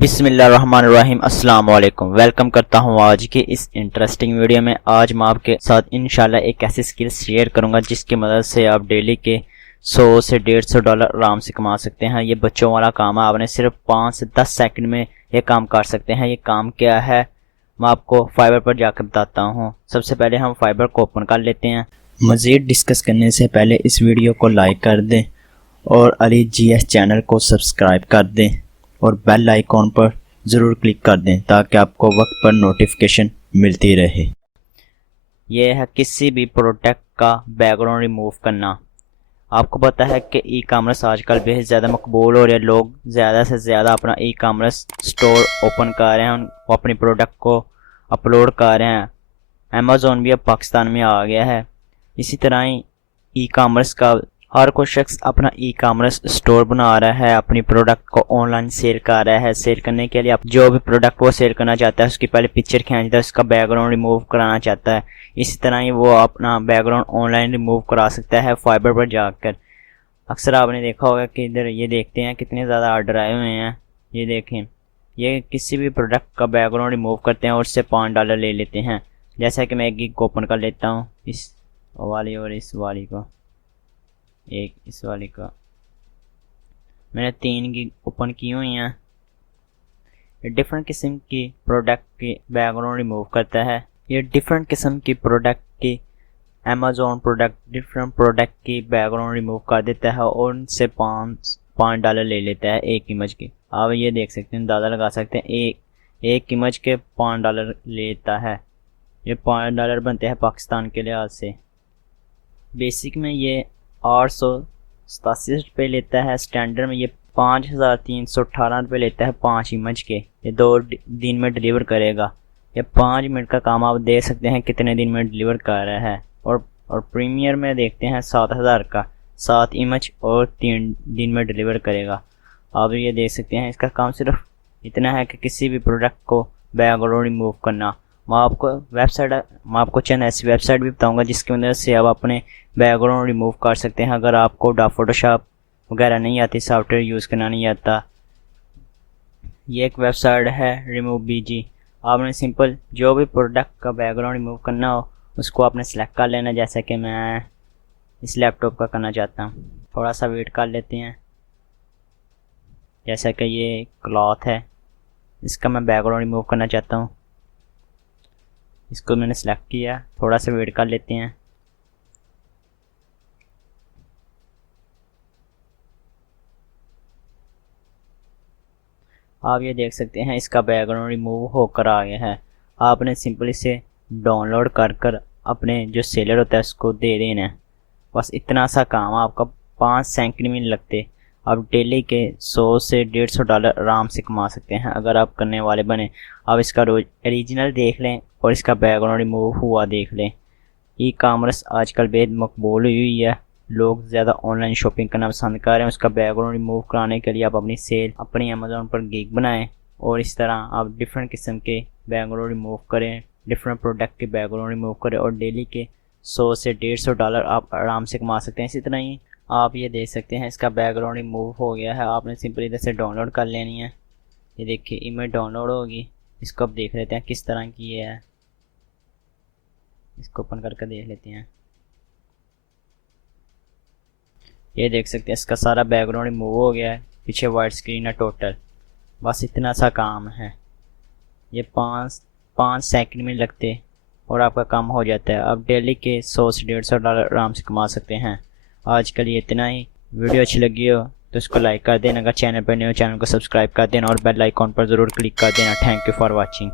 बिस्मिल्लाहिर्रहमानिर्रहीम। अस्सलाम वालेकुम। वेलकम करता हूँ आज की इस इंटरेस्टिंग वीडियो में। आज मैं आपके साथ इंशाल्लाह एक ऐसी स्किल शेयर करूँगा जिसकी मदद से आप डेली के 100 से $150 आराम से कमा सकते हैं। ये बच्चों वाला काम है, आपने सिर्फ 5 से 10 सेकंड में ये काम कर सकते हैं। ये काम क्या है मैं आपको फाइबर पर जाकर बताता हूँ। सबसे पहले हम फाइबर को ओपन कर लेते हैं। मज़ीद डिस्कस करने से पहले इस वीडियो को लाइक कर दें और अली GS चैनल को सब्सक्राइब कर दें और बेल आइकॉन पर ज़रूर क्लिक कर दें ताकि आपको वक्त पर नोटिफिकेशन मिलती रहे। यह है किसी भी प्रोडक्ट का बैकग्राउंड रिमूव करना। आपको पता है कि ई कामर्स आजकल बेहद ज़्यादा मकबूल हो रहे हैं। लोग ज़्यादा से ज़्यादा अपना ई कामर्स स्टोर ओपन कर रहे हैं, वो अपनी प्रोडक्ट को अपलोड कर रहे हैं। अमेज़ॉन भी अब पाकिस्तान में आ गया है। इसी तरह ही ई कामर्स का हर कोई शख्स अपना ई कामर्स स्टोर बना रहा है, अपनी प्रोडक्ट को ऑनलाइन सेल कर रहा है। सेल करने के लिए आप जो भी प्रोडक्ट वो सेल करना चाहता है उसकी पहले पिक्चर खींचता है, उसका बैकग्राउंड रिमूव कराना चाहता है। इसी तरह ही वो अपना बैकग्राउंड ऑनलाइन रिमूव करा सकता है फाइबर पर जाकर। अक्सर आपने देखा होगा कि इधर ये देखते हैं कितने ज़्यादा ऑर्डर आए हुए हैं। ये देखें, ये किसी भी प्रोडक्ट का बैकग्राउंड रिमूव करते हैं और उससे $5 ले लेते हैं। जैसा कि मैं एक गिग को ओपन कर लेता हूँ, इस वाली और इस वाली को, एक इस वाले का। मैंने 3 गिग ओपन की हुई हैं। ये डिफरेंट किस्म की प्रोडक्ट की बैकग्राउंड रिमूव करता है। ये डिफरेंट किस्म की प्रोडक्ट की अमेज़ॉन प्रोडक्ट डिफरेंट प्रोडक्ट की बैकग्राउंड रिमूव कर देता है और उनसे $5 ले लेता है एक इमेज की। आप ये देख सकते हैं, अंदाज़ा लगा सकते हैं, एक इमेज के $5 लेता है। ये $5 बनते हैं पाकिस्तान के लिहाज से। बेसिक में ये 887 रुपये लेता है। स्टैंडर्ड में ये 5318 रुपये लेता है 5 इमेज के। ये 2 दिन में डिलीवर करेगा। ये 5 मिनट का काम आप देख सकते हैं कितने दिन में डिलीवर कर रहा है। और प्रीमियर में देखते हैं 7000 का, 7 इमेज और 3 दिन में डिलीवर करेगा। आप ये देख सकते हैं इसका काम सिर्फ इतना है कि किसी भी प्रोडक्ट को बैकग्राउंड रिमूव करना। मैं आपको चंद ऐसी वेबसाइट भी बताऊंगा जिसकी मदद से आप अपने बैकग्राउंड रिमूव कर सकते हैं। अगर आपको फोटोशॉप वगैरह नहीं आती, सॉफ्टवेयर यूज़ करना नहीं आता, ये एक वेबसाइट है रिमूव BG। आपने सिंपल जो भी प्रोडक्ट का बैकग्राउंड रिमूव करना हो उसको आपने सेलेक्ट कर लेना। जैसा कि मैं इस लैपटॉप का करना चाहता हूँ, थोड़ा सा वेट कर लेते हैं। जैसा कि ये क्लॉथ है, इसका मैं बैकग्राउंड रिमूव करना चाहता हूँ। इसको मैंने सेलेक्ट किया, थोड़ा सा वेट कर लेते हैं। आप ये देख सकते हैं इसका बैकग्राउंड रिमूव होकर आ गया है। आपने सिंपल इसे डाउनलोड कर अपने जो सेलर होता है उसको दे देना है। बस इतना सा काम, आपका 5 सेकंड में लगते आप डेली के 100 से $150 आराम से कमा सकते हैं अगर आप करने वाले बने। आप इसका रोज ओरिजिनल देख लें और इसका बैकग्राउंड रिमूव हुआ देख लें। ई कामर्स आजकल बेहद मकबूल हुई है। लोग ज़्यादा ऑनलाइन शॉपिंग करना पसंद कर रहे हैं। उसका बैकग्राउंड रिमूव कराने के लिए आप अपनी सेल अपनी अमेज़ॉन पर गिग बनाएं और इस तरह आप डिफरेंट किस्म के बैकग्राउंड रिमूव करें, डिफरेंट प्रोडक्ट के बैकग्राउंड रिमूव करें और डेली के 100 से $150 आप आराम से कमा सकते हैं। इसी तरह ही आप ये देख सकते हैं इसका बैकग्राउंड रिमूव हो गया है। आपने सिंपल इधर से डाउनलोड कर लेनी है। ये देखिए इमेज डाउनलोड होगी। इसको अब देख लेते हैं किस तरह की ये है। इसको ओपन करके देख लेते हैं। ये देख सकते हैं इसका सारा बैकग्राउंड रिमूव हो गया है। पीछे वाइट स्क्रीन है टोटल। बस इतना सा काम है। ये 5 सेकंड में लगते और आपका काम हो जाता है। आप डेली के 100 से $150 आराम से कमा सकते हैं। आज के लिए इतना ही। वीडियो अच्छी लगी हो तो इसको लाइक कर देना। अगर चैनल पर नए हो चैनल को सब्सक्राइब कर देना और बेल आइकॉन पर ज़रूर क्लिक कर देना। Thank you for watching.